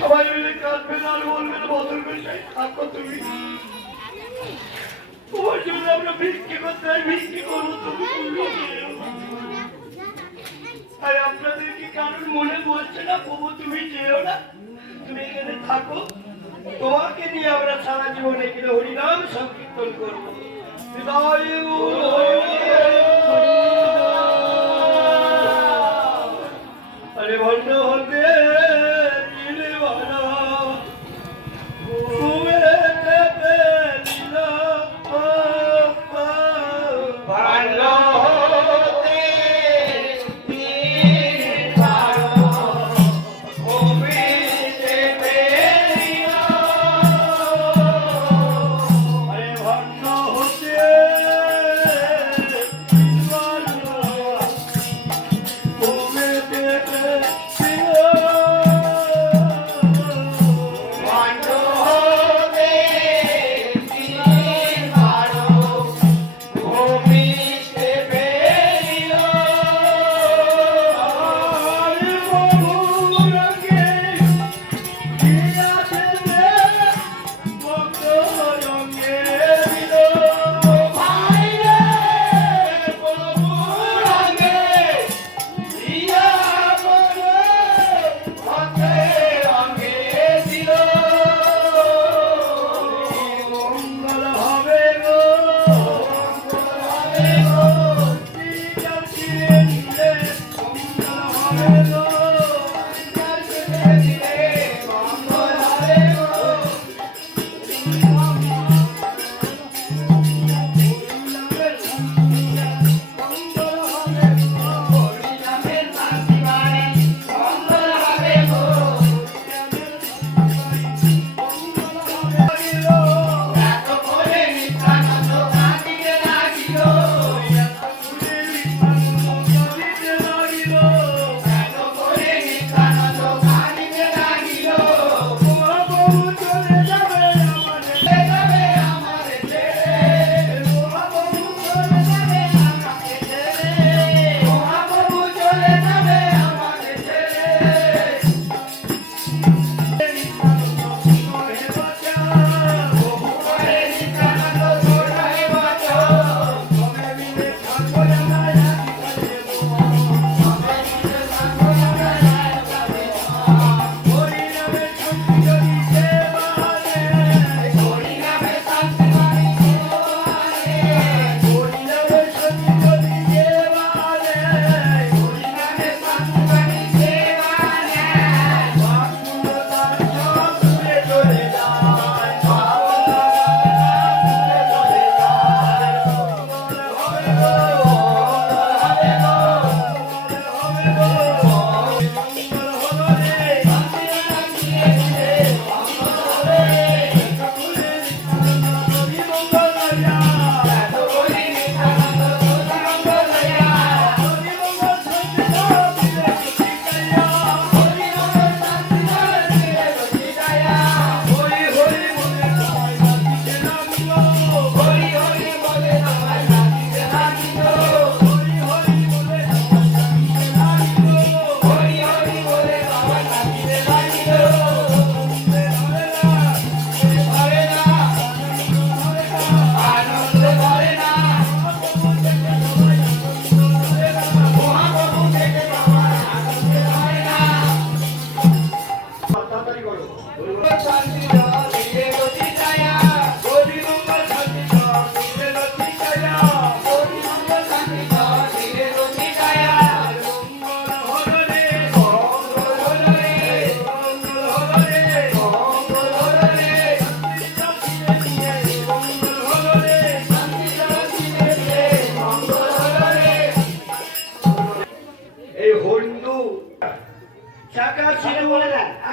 সবাই মিলে কাঁদবেন আর বলবেন বদল করে থাকো তুমি। তোমার জন্য আমরা ভিক্ষে করতে হয়, ভিক্ষে করবো তুমি। আর আপনাদেরকে কারোর মনে বলছে না প্রভু তুমি যেও না, তুমি এখানে থাকো। তোমাকে নিয়ে আমরা সারা জীবন এখানে হরিনাম সংকীর্তন করবো। আরে ভণ্ড হতে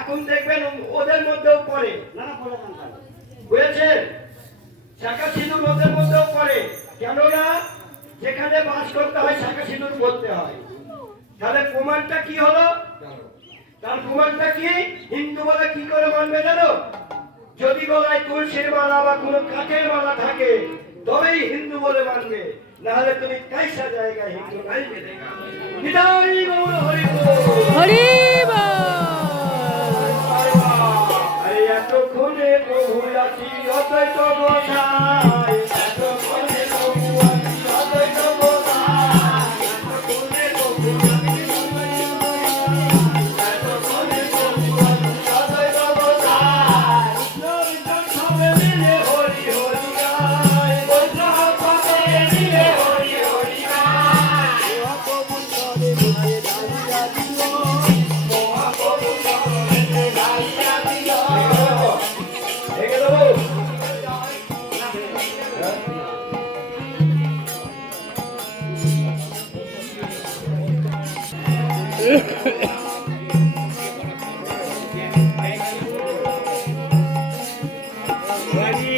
এখন দেখবেন ওদের মধ্যেও পড়ে, বুঝেছেন? শাখা সিঁদুর ওদের মধ্যেও পড়ে, কেননা যেখানে বাস করতে হয় শাখা সিঁদুর বলতে হয়। তাহলে প্রমাণটা কি হলো? তার প্রমাণটা কি? হিন্দু বলে কি করে মানবে জানো? যদি গলায় তুলসীর মালা বা কোনো কাঠের মালা থাকে তবেই হিন্দু বলে মানবে, নাহলে তুমি कैसा जाएगा हिंदू नहीं मिलेगा निदाई गौर हरि बोल হরি বল। अरे तो खुले प्रभु आसी অতই তো গোসাই এত খুলে প্রভু আছি অতই তো গোসাই এত খুলে প্রভু আছি এত খুলে প্রভু আছি অতই তো গোসাই লোকজন সবে মিলে হরি হরি গায় বৈষ্ণব সবে মিলে হরি হরি গায় মহাপ্রভু চলে মুখে ঢালিয়া দিও মহাপ্রভু চলে ঢালিয়া দিও দেখে দেবো হরি